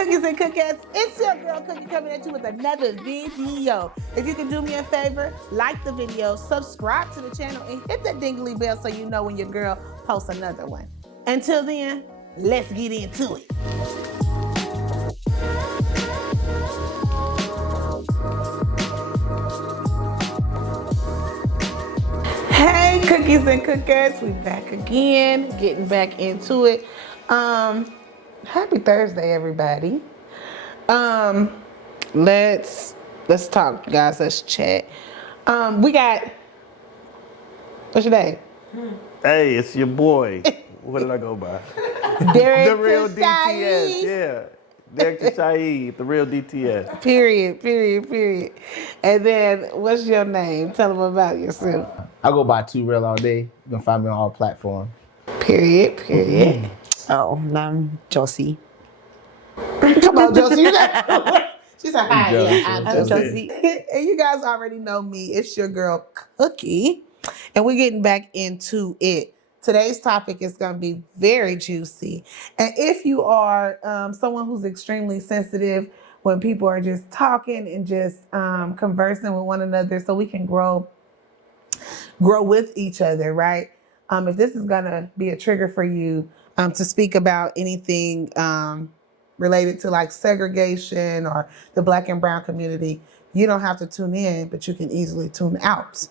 Cookies and cookettes, it's your girl Cookie coming at you with another video. If you can do me a favor, like the video, subscribe to the channel, and hit that dingly bell so you know when your girl posts another one. Until then, let's get into it. Hey, cookies and cookettes, we back again, getting back into it. Happy Thursday, everybody. Let's talk, guys. Let's chat. We got, what's your name? Hey, it's your boy. What did I go by? Derek The real DTS. Shaheed. Yeah. Derek Shaheed, the real DTS. Period. And then, what's your name? Tell them about yourself. I go by 2 Real all day. You can find me on all platforms. Period. Oh, I'm Josie. Come on, Josie. You got. She said, hi, yeah, I'm I'm Josie. Josie. And you guys already know me. It's your girl, Cookie. And we're getting back into it. Today's topic is going to be very juicy. And if you are someone who's extremely sensitive when people are just talking and just conversing with one another so we can grow with each other, right? If this is going to be a trigger for you to speak about anything related to like segregation or the Black and brown community, you don't have to tune in, but you can easily tune out.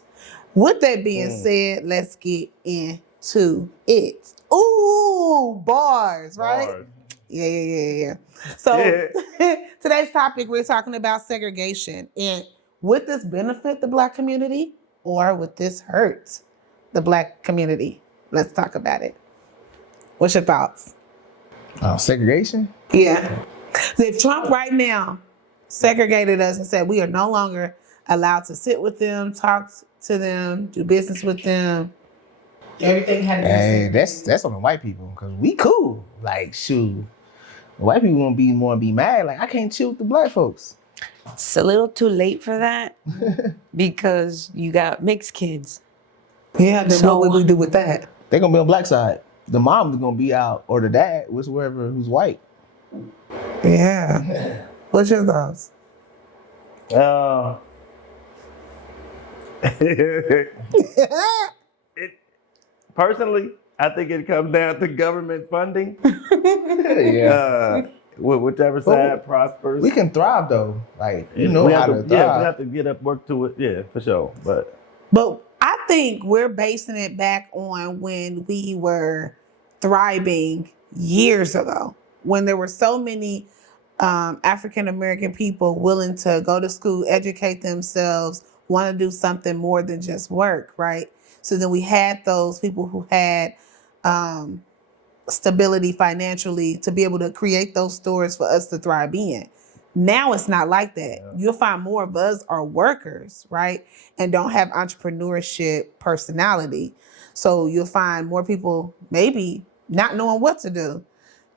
With that being said, let's get into it. Ooh, bars, right? Bars. Yeah. So today's topic, we're talking about segregation. And would this benefit the Black community or would this hurt the Black community? Let's talk about it. What's your thoughts? Segregation? Yeah. If Trump right now segregated us and said we are no longer allowed to sit with them, talk to them, do business with them, everything had to be Hey, that's on the white people, because we cool. Like, shoot. White people gonna be mad. Like, I can't chill with the black folks. It's a little too late for that because you got mixed kids. Yeah, then So- what would we do with that? They gonna be on black side. The mom's gonna be out, or the dad, whoever who's white. Yeah. What's your thoughts? Personally, I think it comes down to government funding. Yeah. Whichever side prospers. We can thrive though. Like, you know we how have to to, thrive. yeah, we have to get up, work to it. Yeah, for sure. But I think we're basing it back on when we were thriving years ago, when there were so many African American people willing to go to school, educate themselves, want to do something more than just work, right? So then we had those people who had stability financially to be able to create those stores for us to thrive in. Now it's not like that. Yeah. You'll find more of us are workers, right? And don't have entrepreneurship personality. So you'll find more people maybe not knowing what to do,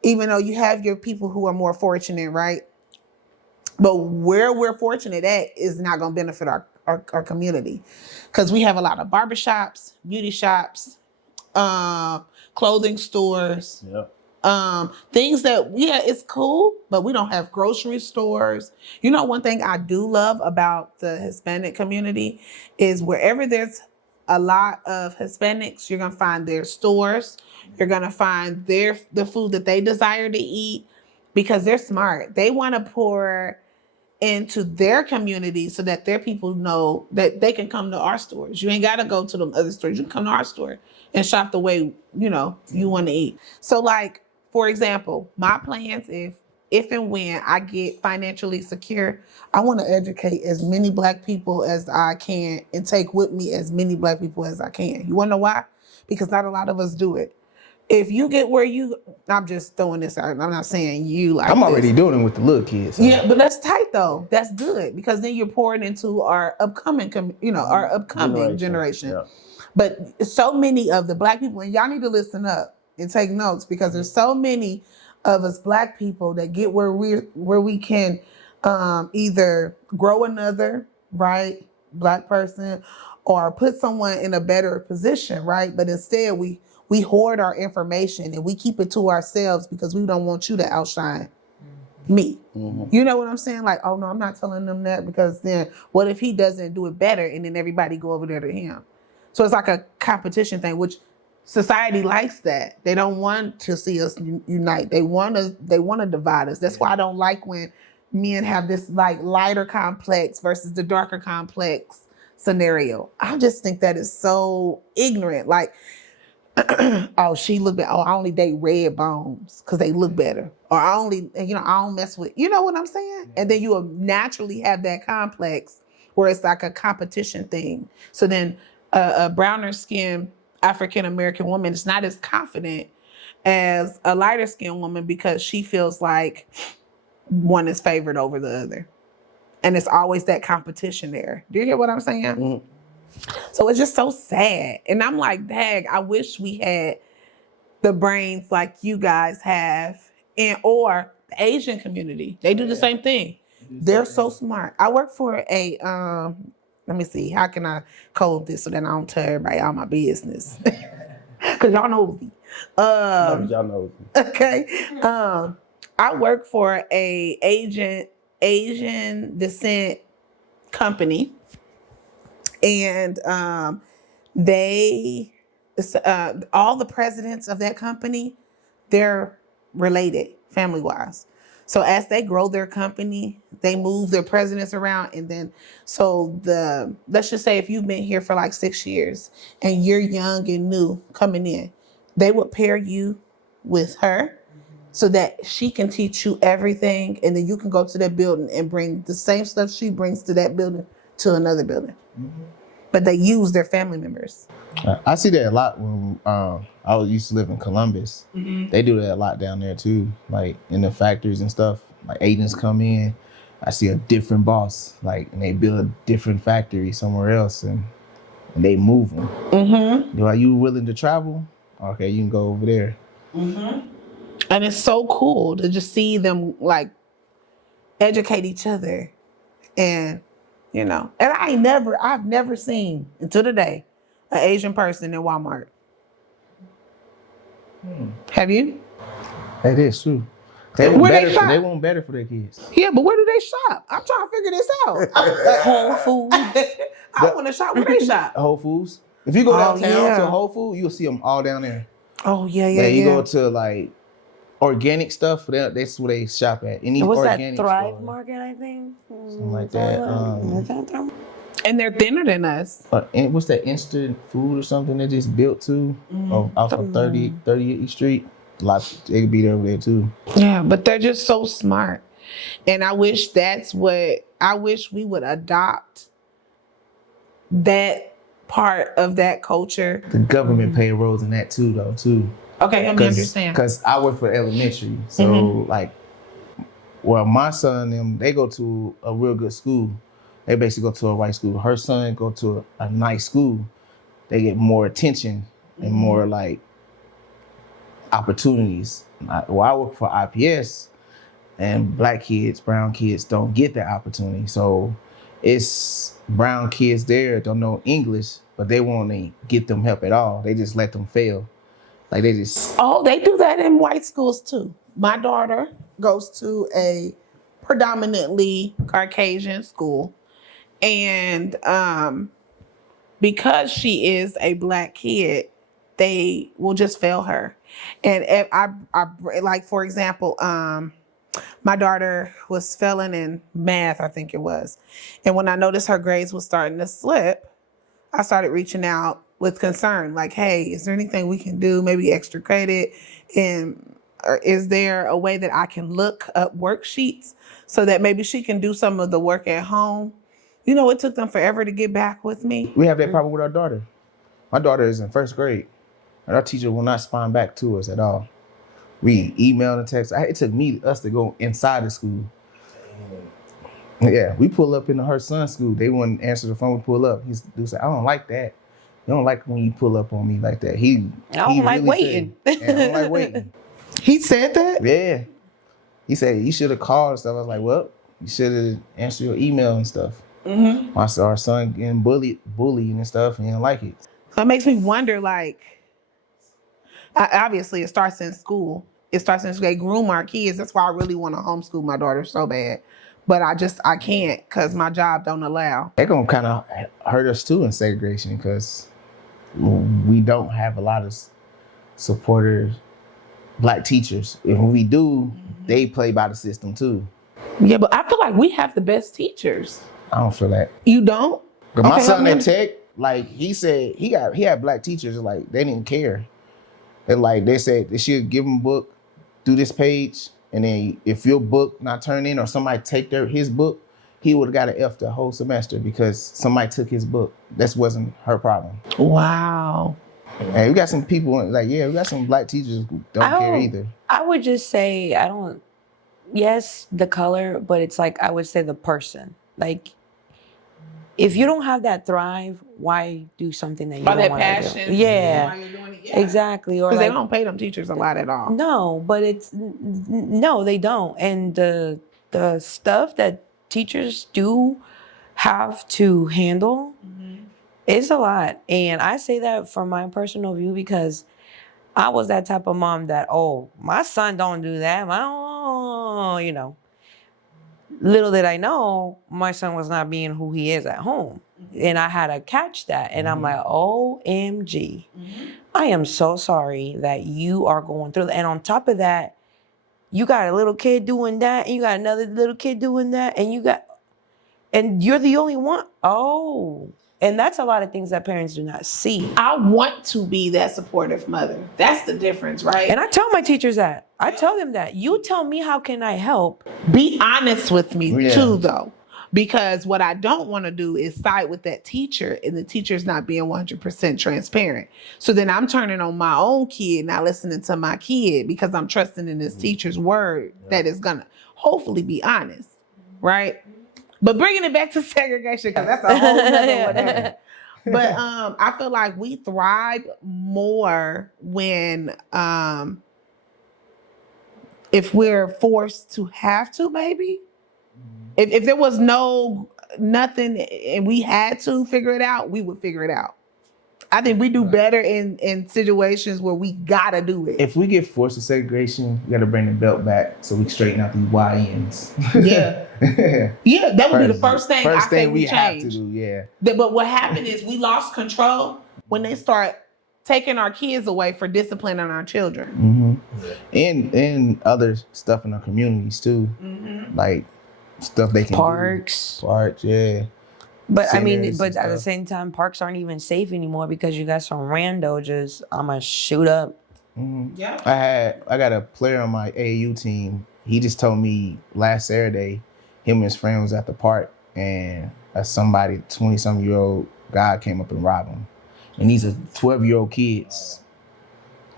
even though you have your people who are more fortunate, right? But where we're fortunate at is not going to benefit our community, because we have a lot of barbershops, beauty shops, clothing stores, things that, yeah, it's cool, but we don't have grocery stores. You know, one thing I do love about the Hispanic community is wherever there's a lot of Hispanics, you're gonna find their stores. You're gonna find the food that they desire to eat, because they're smart. They want to pour into their community so that their people know that they can come to our stores. You ain't got to go to them other stores. You can come to our store and shop the way, you know, you want to eat. So like, for example, my plans, if and when I get financially secure, I want to educate as many Black people as I can and take with me as many Black people as I can. You want to know why? Because not a lot of us do it. If you get where I'm just throwing this out. I'm not saying you like I'm already doing it with the little kids. So. Yeah, but that's tight though. That's good, because then you're pouring into our upcoming generation. Yeah. But so many of the Black people, and y'all need to listen up and take notes, because there's so many of us Black people that get where we can either grow another, right, Black person, or put someone in a better position, right? But instead we hoard our information and we keep it to ourselves because we don't want you to outshine. me. You know what I'm saying? Like, oh no, I'm not telling them that because then what if he doesn't do it better and then everybody go over there to him? So it's like a competition thing, which society likes that. They don't want to see us unite. They want to divide us. That's why I don't like when men have this like lighter complex versus the darker complex scenario. I just think that is so ignorant. Like, oh, she look better. Oh, I only date red bones because they look better. Or I only, I don't mess with, you know what I'm saying? And then you will naturally have that complex where it's like a competition thing. So then a browner skinned African American woman is not as confident as a lighter skinned woman because she feels like one is favored over the other. And it's always that competition there. Do you hear what I'm saying? Mm. So it's just so sad. And I'm like, dang, I wish we had the brains like you guys have or the Asian community. They do the same thing. They're so smart. I work for a let me see, how can I code this so that I don't tell everybody all my business? Cause y'all know me. Y'all know. Okay. I work for a Asian descent company. And they, all the presidents of that company, they're related family wise. So as they grow their company, they move their presidents around. And then, so let's just say if you've been here for like 6 years and you're young and new coming in, they would pair you with her so that she can teach you everything. And then you can go to that building and bring the same stuff she brings to that building to another building. But they use their family members. I see that a lot when I used to live in Columbus. They do that a lot down there too, like in the factories and stuff. Like agents come in, I see a different boss, like, and they build a different factory somewhere else, and they move them. Are you willing to travel? Okay, you can go over there. And it's so cool to just see them like educate each other, and and I've never seen until today an Asian person in Walmart. Have you? That is true. They want better for their kids. Yeah, but where do they shop? I'm trying to figure this out. Whole Foods. I want to shop where they shop. Whole Foods. If you go downtown yeah. to Whole Foods, you'll see them all down there. Oh yeah. You go to like organic stuff, that's where they shop at. Any What's that? organic Thrive store. Market, I think. Something like that. And they're thinner than us. And what's that instant food or something they just built too? Off of 30th Street. They could be over there too. Yeah, but they're just so smart. And I wish we would adopt that part of that culture. The government payrolls in that too, though, too. Okay, let me understand. Because I work for elementary. So, my son and them, they go to a real good school. They basically go to a white school. Her son go to a nice school. They get more attention and more, like, opportunities. I work for IPS, and black kids, brown kids don't get that opportunity. So, it's brown kids there don't know English, but they won't get them help at all. They just let them fail. Like they just... Oh, they do that in white schools too. My daughter goes to a predominantly Caucasian school. And because she is a black kid, they will just fail her. And if I like, for example, my daughter was failing in math, I think it was. And when I noticed her grades was starting to slip, I started reaching out with concern, like, hey, is there anything we can do? Maybe extra credit? And or is there a way that I can look up worksheets so that maybe she can do some of the work at home? It took them forever to get back with me. We have that problem with our daughter. My daughter is in first grade, and our teacher will not respond back to us at all. We email and text. It took us to go inside the school. Yeah, we pull up into her son's school. They wouldn't answer the phone. We pull up. He said, I don't like that. You don't like when you pull up on me like that. I don't like waiting. I don't like waiting. He said that? Yeah. He said, you should have called and stuff. I was like, well, you should have answered your email and stuff. Our son getting bullied and stuff, and he don't like it. So it makes me wonder, like, obviously it starts in school, It starts in they groom our kids. That's why I really want to homeschool my daughter so bad. But I can't because my job don't allow. They're gonna kind of hurt us too in segregation because we don't have a lot of supporters, black teachers. If we do, they play by the system too. Yeah, but I feel like we have the best teachers. I don't feel that. You don't? But my Okay, son I'm at Tech, like he said, he had black teachers. Like they didn't care. And like they said, they should give him a book, do this page, and then if your book not turned in or somebody take his book, he would have got an F the whole semester because somebody took his book. That wasn't her problem. Wow. And we got some people like, yeah, we got some black teachers who don't care either. I would just say, yes, the color, but it's like, I would say the person. Like, if you don't have that drive, why do something that you don't want to do? Yeah. Why you're doing it? Yeah. Exactly. Or Because like, they don't pay them teachers a lot at all. no, but no, they don't. And the stuff that teachers do have to handle is a lot. And I say that from my personal view because I was that type of mom that, my son don't do that. Little did I know, my son was not being who he is at home. And I had to catch that. And I'm like, OMG. I am so sorry that you are going through that. And on top of that, you got a little kid doing that, and you got another little kid doing that, and you're the only one. And that's a lot of things that parents do not see. I want to be that supportive mother. That's the difference, right? And I tell my teachers that. I tell them that. You tell me how can I help. Be honest with me too, though. Because what I don't want to do is side with that teacher and the teacher's not being 100% transparent. So then I'm turning on my own kid, not listening to my kid because I'm trusting in this teacher's word that is going to hopefully be honest, right? But bringing it back to segregation, because that's a whole nother whatever. But I feel like we thrive more when if we're forced to have to, maybe. If there was nothing and we had to figure it out, we would figure it out. I think we do better in situations where we gotta do it. If we get forced to segregation, we gotta bring the belt back so we straighten out these YNs. Yeah. Yeah, that would be the first thing I say we have change. to do, yeah. But what happened is we lost control when they start taking our kids away for disciplining our children. And other stuff in our communities too. Like stuff they can Parks, yeah. But Centers but at the stuff. same time, parks aren't even safe anymore because you got some rando just, I'ma shoot up. Yeah. I got a player on my AAU team. He just told me last Saturday, him and his friend was at the park and somebody, 20-some-year-old guy came up and robbed him. And these are 12-year-old kids.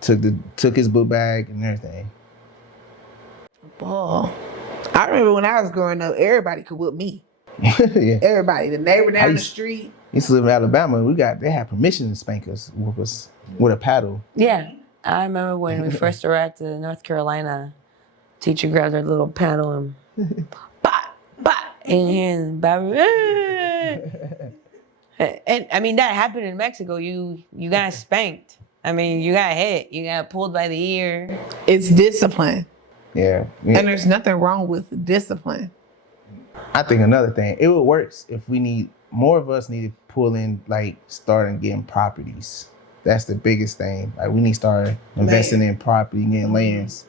Took his book bag and everything. Boy, I remember when I was growing up, everybody could whip me. Yeah. Everybody, the neighbor down the street. Used to live in Alabama. They had permission to spank us with a paddle. Yeah. I remember when we first arrived to North Carolina, teacher grabbed her little paddle and bop, bop, and and that happened in Mexico. You got spanked. You got hit. You got pulled by the ear. It's discipline. Yeah. And there's nothing wrong with discipline. I think another thing, it would work if more of us need to pull in, like, starting getting properties. That's the biggest thing. Like, we need to start investing in property, getting lands.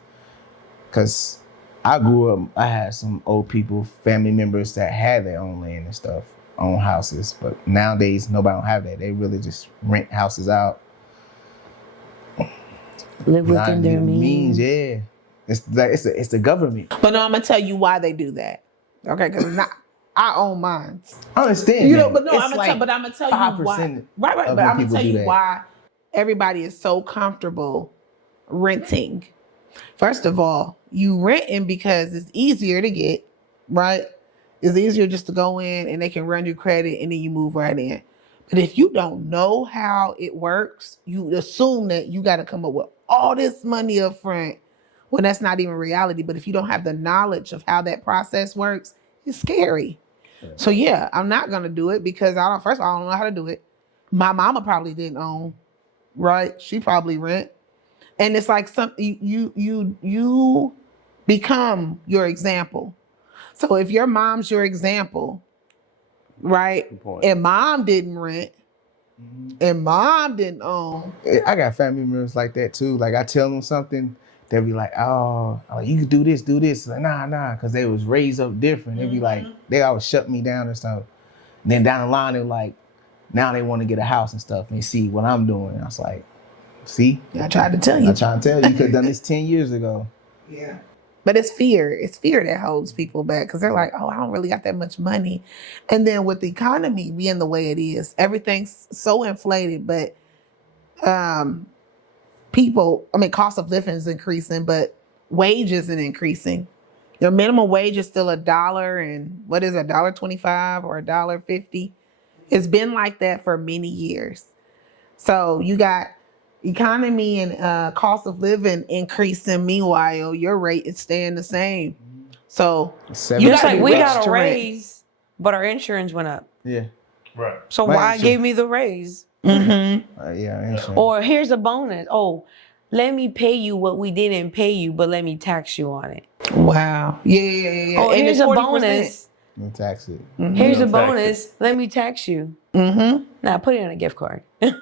Because I grew up, I had some old people, family members that had their own land and stuff, own houses. But nowadays, nobody don't have that. They really just rent houses out. Live within their means. Yeah. It's the government. But no, I'm going to tell you why they do that. Okay, because it's not our own minds. I understand. But no, I'm gonna tell you why. Right. But I'm gonna tell you why everybody is so comfortable renting. First of all, you renting because it's easier to get, right? It's easier just to go in and they can run your credit and then you move right in. But if you don't know how it works, you assume that you got to come up with all this money up front. When that's not even reality. But if you don't have the knowledge of how that process works, it's scary. Yeah. So yeah, I'm not gonna do it because first of all, I don't know how to do it. My mama probably didn't own, right? She probably rent. And it's like something you become your example. So if your mom's your example, right? Good point. And mom didn't rent, and mom didn't own. I got family members like that too. Like I tell them something, they'll be like, "Oh, you can do this." Like, nah, because they was raised up different. They'd be like, they always shut me down or something. And then down the line, they're like, now they want to get a house and stuff and see what I'm doing. And I was like, see, I tried to tell you. I tried to tell you, you could have done this 10 years ago. Yeah. But it's fear. It's fear that holds people back because they're like, oh, I don't really got that much money. And then with the economy being the way it is, everything's so inflated. But cost of living is increasing, but wage isn't increasing. Your minimum wage is still $1 and what is it, $1.25 or $1.50? It's been like that for many years. So you got economy and cost of living increasing. Meanwhile, your rate is staying the same. So You Just gotta like be we rich got to a rent. raise, but our insurance went up. Yeah. Right. So My why insurance- give me the raise? Mm-hmm. Yeah, insurance. Or here's a bonus. Oh, let me pay you what we didn't pay you, but let me tax you on it. Wow. Yeah. Oh, And here's it's a 40%. bonus. You tax it. Here's a Tax it. bonus. Let me tax you. Mm-hmm. Nah, put it on a gift card. Yeah.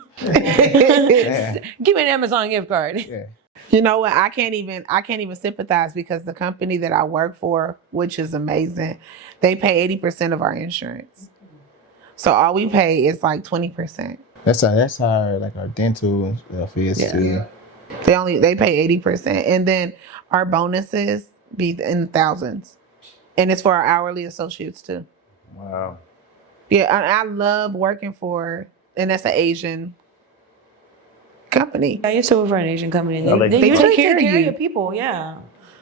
Give me an Amazon gift card. Yeah. You know what? I can't even sympathize because the company that I work for, which is amazing, they pay 80% of our insurance. So all we pay is like 20%. That's how like our dental and stuff is too. They pay 80%. And then our bonuses be in thousands. And it's for our hourly associates too. Wow. Yeah, I love working for, and that's an Asian company. I used to work for an Asian company. And Oh, they they usually take care take of care of you. your people. Yeah.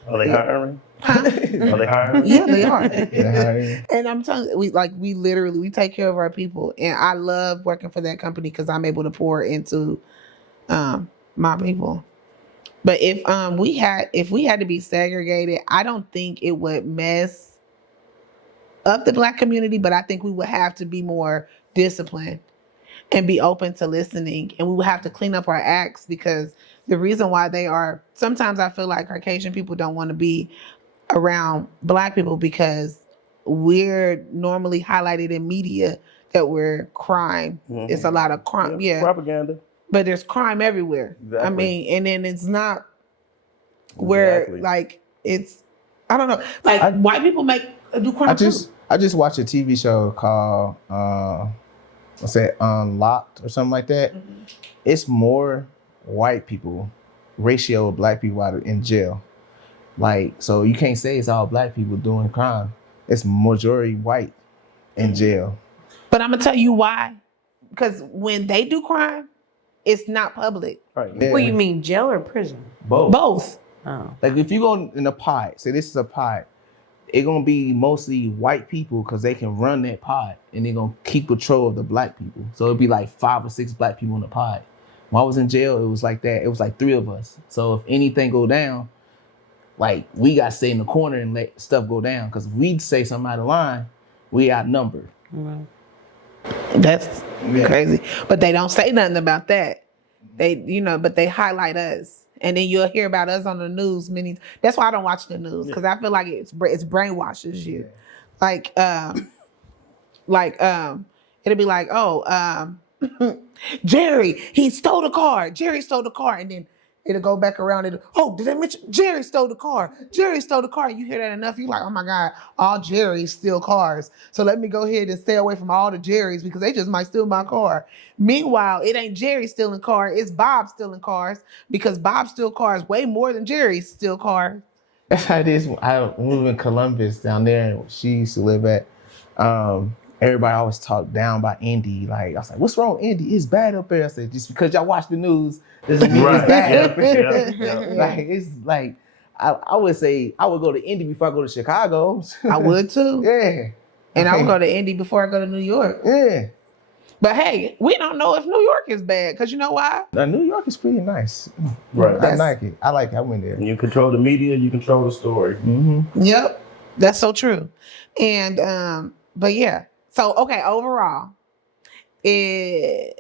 Are they hiring? Huh? Are they hiring? Yeah, they are. Yeah. And I'm telling you, we literally take care of our people, and I love working for that company because I'm able to pour into my people. But if we had to be segregated, I don't think it would mess up the Black community, but I think we would have to be more disciplined and be open to listening, and we would have to clean up our acts because the reason why sometimes I feel like Caucasian people don't want to be around Black people because we're normally highlighted in media that we're crime. Mhm. It's a lot of crime. Yeah. Propaganda. But there's crime everywhere. Exactly. I mean, and then it's not where Exactly. like it's, I don't know, like white people do crime I just watched a TV show called what's that, Unlocked or something like that. Mm-hmm. It's more white people ratio of Black people out in jail. Like, so you can't say it's all Black people doing crime. It's majority white in jail. But I'm gonna tell you why. Because when they do crime, it's not public. Right. Yeah. What you mean, jail or prison? Both. Oh. Like if you go in a pod, say this is a pod, it's gonna be mostly white people because they can run that pod and they're gonna keep control of the Black people. So it'd be like 5 or 6 Black people in the pod. When I was in jail, it was like that. It was like 3 of us. So if anything go down, like we gotta stay in the corner and let stuff go down. Because if we say something out of line, we outnumbered. Right. That's Yeah. crazy. But they don't say nothing about that. But they highlight us. And then you'll hear about us on the news that's why I don't watch the news, because I feel like it's brainwashes you. Like it'll be like, Jerry, he stole the car. Jerry stole the car. And then it'll go back around and, did I mention Jerry stole the car? Jerry stole the car. You hear that enough, you're like, oh my God, all Jerrys steal cars. So let me go ahead and stay away from all the Jerrys because they just might steal my car. Meanwhile, it ain't Jerry stealing cars, it's Bob stealing cars because Bob steal cars way more than Jerry steal cars. That's how it is. When we were in Columbus down there, she used to live at. Everybody always talked down by Indy. Like I was like, "What's wrong, with Indy? It's bad up there." I said, "Just because y'all watch the news doesn't mean it's bad up there." Yeah. Like it's like I would say I would go to Indy before I go to Chicago. I would too. Yeah, And I would go to Indy before I go to New York. Yeah, But hey, we don't know if New York is bad because you know why? New York is pretty nice. Right. I like it. I went there. When you control the media, you control the story. Mm-hmm. Yep, that's so true. And but yeah. So okay, overall, it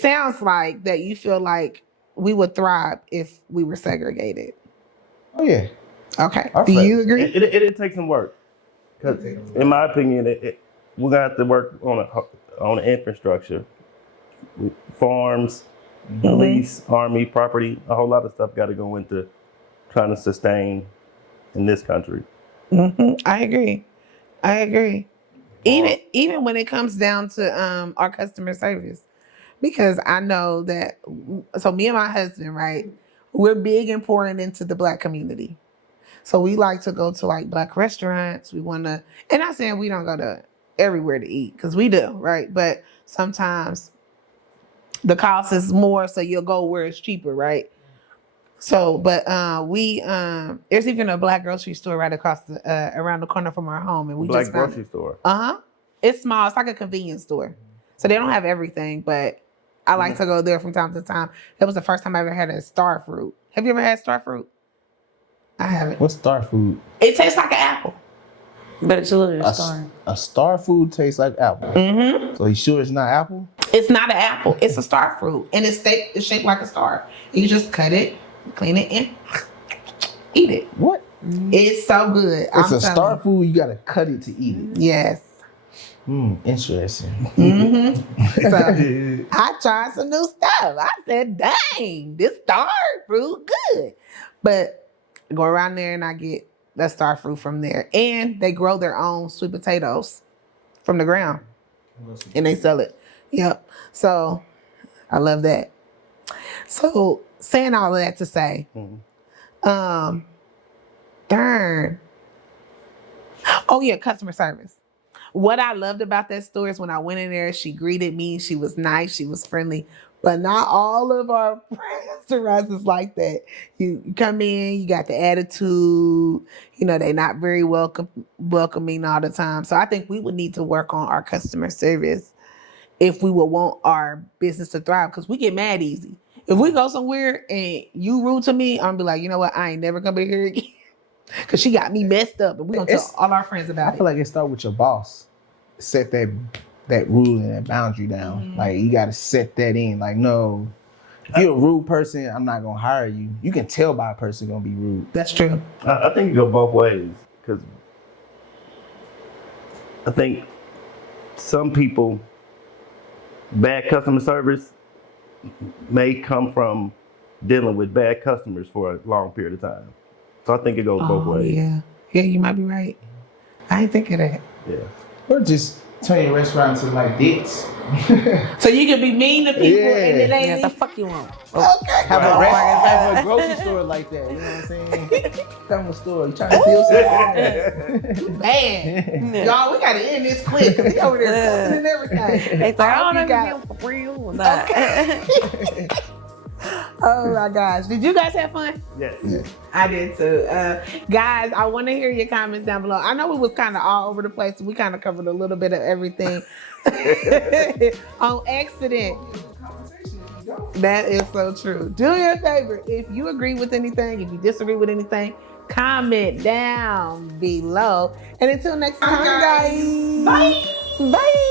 sounds like that you feel like we would thrive if we were segregated. Oh yeah. Okay. Our Do you friends- agree? It takes some work. 'Cause in my opinion, we're gonna have to work on the infrastructure, farms, police, army, property. A whole lot of stuff got to go into trying to sustain in this country. I agree. Even when it comes down to our customer service, because I know that. So me and my husband, right, we're big and pouring into the Black community. So we like to go to like Black restaurants. We want to, and not saying we don't go to everywhere to eat, because we do, right? But sometimes the cost is more, so you'll go where it's cheaper, right? So, but we there's even a Black grocery store right across the around the corner from our home, and we Black just found grocery store. It's small. It's like a convenience store, so they don't have everything, but I like to go there from time to time. That was the first time I ever had a star fruit. Have you ever had star fruit? I haven't. What's star food? It tastes like an apple. But it's a little A, star. a star food tastes like apple. Mm-hmm. So you sure it's not apple? It's not an apple. It's a star fruit, and it's shaped like a star. You just cut it, clean it, and eat it. What? It's so good. It's a star food. You gotta cut it to eat it. Yes. Interesting. So I tried some new stuff. I said, "Dang, this star fruit good." But I go around there and I get the star fruit from there, and they grow their own sweet potatoes from the ground, and they sell it. Yep. So I love that. So saying all of that to say, darn. Oh yeah, customer service. What I loved about that store is when I went in there, she greeted me. She was nice. She was friendly. But not all of our restaurants is like that. You come in, you got the attitude. You know, they're not very welcoming all the time. So I think we would need to work on our customer service if we would want our business to thrive, because we get mad easy. If we go somewhere and you rude to me, I'm gonna be like, you know what? I ain't never gonna be here again. Because she got me messed up, and we're going to tell all our friends about I feel like it start with your boss. Set that rule and that boundary down. Like, you got to set that in. Like, no, if you're a rude person, I'm not going to hire you. You can tell by a person going to be rude. That's true. I think it go both ways, because I think some people, bad customer service may come from dealing with bad customers for a long period of time. So I think it goes both ways. Yeah. Yeah, you might be right. I ain't think of that. Yeah. Or just turn your restaurant to like dicks. So you can be mean to people and it Yeah. ain't Yeah, the fuck you want? okay. Have a grocery store like that. You know what I'm saying? Come to a store. You trying to feel something? Man. Y'all, we got to end this quick because he over there cussing and everything. It's like, I don't know if got- you're for real or not. Okay. Oh my gosh. Did you guys have fun? Yes. I did too. Guys, I want to hear your comments down below. I know we was kind of all over the place. We kind of covered a little bit of everything on accident. That is so true. Do me a favor. If you agree with anything, if you disagree with anything, comment down below. And until next time, guys. Bye. Bye.